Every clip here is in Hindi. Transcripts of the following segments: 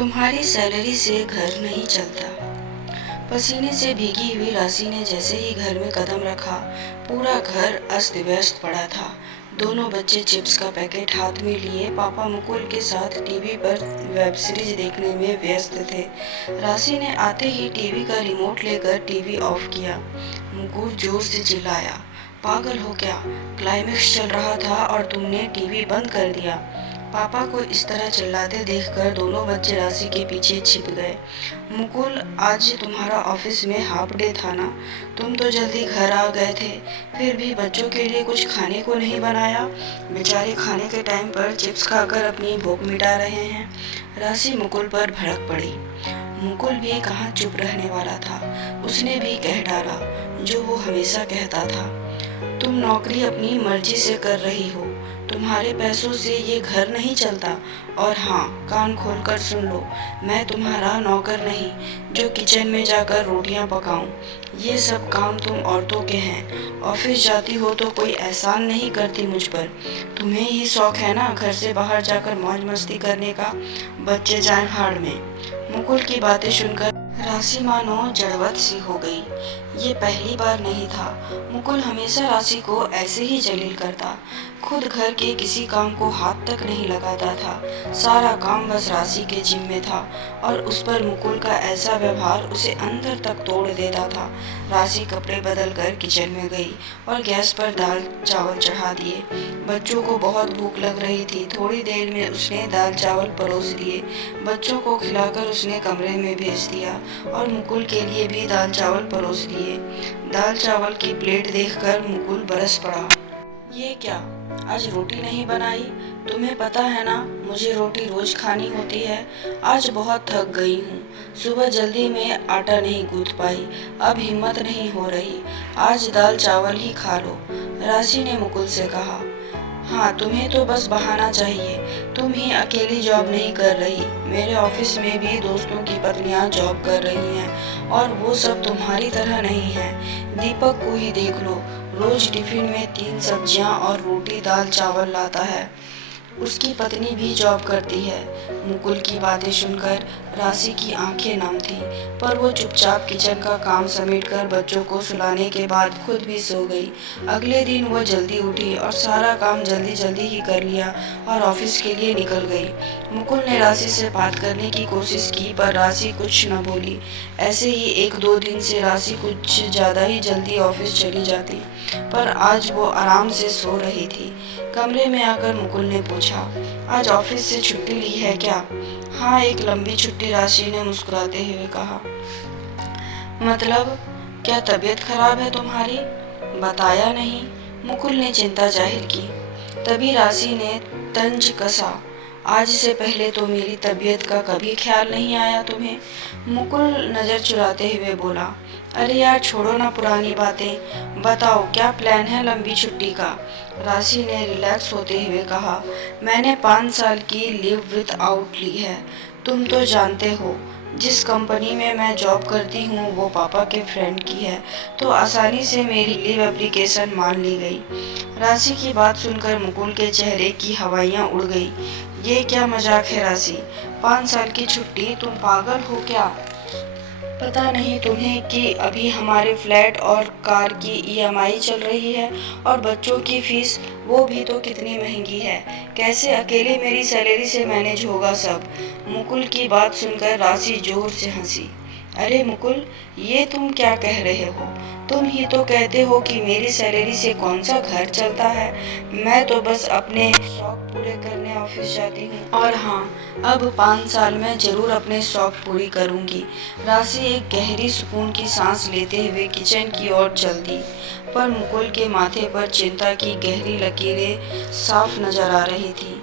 तुम्हारी सैलरी से घर नहीं चलता। पसीने से भीगी हुई राशि ने जैसे ही घर में कदम रखा, पूरा घर अस्त व्यस्त पड़ा था। दोनों बच्चे चिप्स का पैकेट हाथ में लिए पापा मुकुल के साथ टीवी पर वेब सीरीज देखने में व्यस्त थे। राशि ने आते ही टीवी का रिमोट लेकर टीवी ऑफ किया। मुकुल जोर से चिल्लाया, पागल हो क्या? क्लाइमेक्स चल रहा था और तुमने टीवी बंद कर दिया। पापा को इस तरह चिल्लाते देखकर दोनों बच्चे राशि के पीछे छिप गए। मुकुल, आज तुम्हारा ऑफिस में हाफ डे था ना? तुम तो जल्दी घर आ गए थे, फिर भी बच्चों के लिए कुछ खाने को नहीं बनाया? बेचारे खाने के टाइम पर चिप्स खाकर अपनी भूख मिटा रहे हैं। राशि मुकुल पर भड़क पड़ी। मुकुल भी कहाँ चुप रहने वाला था। उसने भी कह डाला जो वो हमेशा कहता था, तुम नौकरी अपनी मर्जी से कर रही हो, तुम्हारे पैसों से ये घर नहीं चलता। और हाँ, कान खोलकर सुन लो, मैं तुम्हारा नौकर नहीं जो किचन में जाकर रोटियां पकाऊं। ये सब काम तुम औरतों के हैं। ऑफिस जाती हो तो कोई एहसान नहीं करती मुझ पर। तुम्हें ही शौक है ना घर से बाहर जाकर मौज मस्ती करने का। बच्चे जाएं भाड़ में। मुकुल की बातें सुनकर राशि मानो जड़वत सी हो गई। ये पहली बार नहीं था। मुकुल हमेशा राशि को ऐसे ही जलील करता। खुद घर के किसी काम को हाथ तक नहीं लगाता था। सारा काम बस राशि के जिम्मे था और उस पर मुकुल का ऐसा व्यवहार उसे अंदर तक तोड़ देता था। राशि कपड़े बदल कर किचन में गई और गैस पर दाल चावल चढ़ा दिए। बच्चों को बहुत भूख लग रही थी। थोड़ी देर में उसने दाल चावल परोस दिए। बच्चों को खिलाकर उसने कमरे में भेज दिया और मुकुल के लिए भी दाल चावल परोस दिए। दाल चावल की प्लेट देखकर मुकुल बरस पड़ा। ये क्या, आज रोटी नहीं बनाई? तुम्हें पता है ना मुझे रोटी रोज खानी होती है। आज बहुत थक गई हूँ। सुबह जल्दी में आटा नहीं गूंथ पाई, अब हिम्मत नहीं हो रही। आज दाल चावल ही खा लो। राशि ने मुकुल से कहा। हाँ, तुम्हें तो बस बहाना चाहिए। तुम ही अकेली जॉब नहीं कर रही। मेरे ऑफिस में भी दोस्तों की पत्नियां जॉब कर रही हैं और वो सब तुम्हारी तरह नहीं हैं। दीपक को ही देख लो, रोज टिफिन में 3 सब्जियां और रोटी दाल चावल लाता है। उसकी पत्नी भी जॉब करती है। मुकुल की बातें सुनकर राशि की आंखें नम थी, पर वो चुपचाप किचन का काम समेटकर बच्चों को सुलाने के बाद खुद भी सो गई। अगले दिन वो जल्दी उठी और सारा काम जल्दी जल्दी ही कर लिया और ऑफिस के लिए निकल गई। मुकुल ने राशि से बात करने की कोशिश की, पर राशि कुछ न बोली। ऐसे ही 1-2 दिन से राशि कुछ ज़्यादा ही जल्दी ऑफिस चली जाती, पर आज वो आराम से सो रही थी। कमरे में आकर मुकुल ने पूछा, आज ऑफिस से छुट्टी ली है क्या? हाँ, एक लंबी छुट्टी, राशि ने मुस्कुराते हुए कहा। मतलब, क्या तबीयत खराब है तुम्हारी? बताया नहीं। मुकुल ने चिंता जाहिर की। तभी राशि ने तंज कसा, आज से पहले तो मेरी तबीयत का कभी ख्याल नहीं आया तुम्हें। मुकुल नज़र चुराते हुए बोला, अरे यार छोड़ो ना पुरानी बातें, बताओ क्या प्लान है लंबी छुट्टी का? राशि ने रिलैक्स होते हुए कहा, मैंने 5 साल की लीव विद आउट ली है। तुम तो जानते हो जिस कंपनी में मैं जॉब करती हूँ वो पापा के फ्रेंड की है, तो आसानी से मेरी लीव एप्लीकेशन मान ली गई। राशि की बात सुनकर मुकुल के चेहरे की हवाइयाँ उड़ गई। ये क्या मजाक है राशि? 5 साल की छुट्टी? तुम पागल हो क्या? पता नहीं तुम्हें कि अभी हमारे फ्लैट और कार की ईएमआई चल रही है और बच्चों की फीस वो भी तो कितनी महंगी है। कैसे अकेले मेरी सैलरी से मैनेज होगा सब? मुकुल की बात सुनकर राशि जोर से हंसी। अरे मुकुल, ये तुम क्या कह रहे हो? तुम ही तो कहते हो कि मेरी सैलरी से कौन सा घर चलता है। मैं तो बस अपने शौक पूरे करने ऑफिस जाती हूँ। और हाँ, अब 5 साल में जरूर अपने शौक पूरी करूँगी। राशि एक गहरी सुकून की सांस लेते हुए किचन की ओर चल दी, पर मुकुल के माथे पर चिंता की गहरी लकीरें साफ नजर आ रही थी।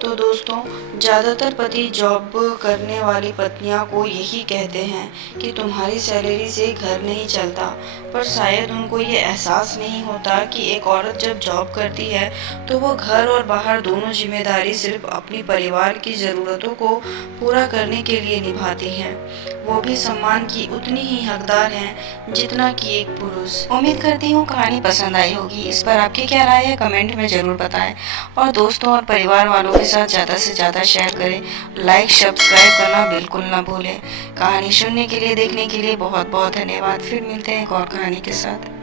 तो दोस्तों, ज़्यादातर पति जॉब करने वाली पत्नियां को यही कहते हैं कि तुम्हारी सैलरी से घर नहीं चलता, पर शायद उनको ये एहसास नहीं होता कि एक औरत जब जॉब करती है तो वो घर और बाहर दोनों जिम्मेदारी सिर्फ अपनी परिवार की ज़रूरतों को पूरा करने के लिए निभाती है। वो भी सम्मान की उतनी ही हकदार हैं जितना कि एक पुरुष। उम्मीद करती हूँ कहानी पसंद आई होगी। इस पर आपकी क्या राय है कमेंट में ज़रूर बताएं और दोस्तों और परिवार वालों के साथ ज़्यादा से ज़्यादा शेयर करें। लाइक सब्सक्राइब करना बिल्कुल ना भूलें। कहानी सुनने के लिए, देखने के लिए बहुत बहुत धन्यवाद। फिर मिलते हैं एक और कहानी के साथ।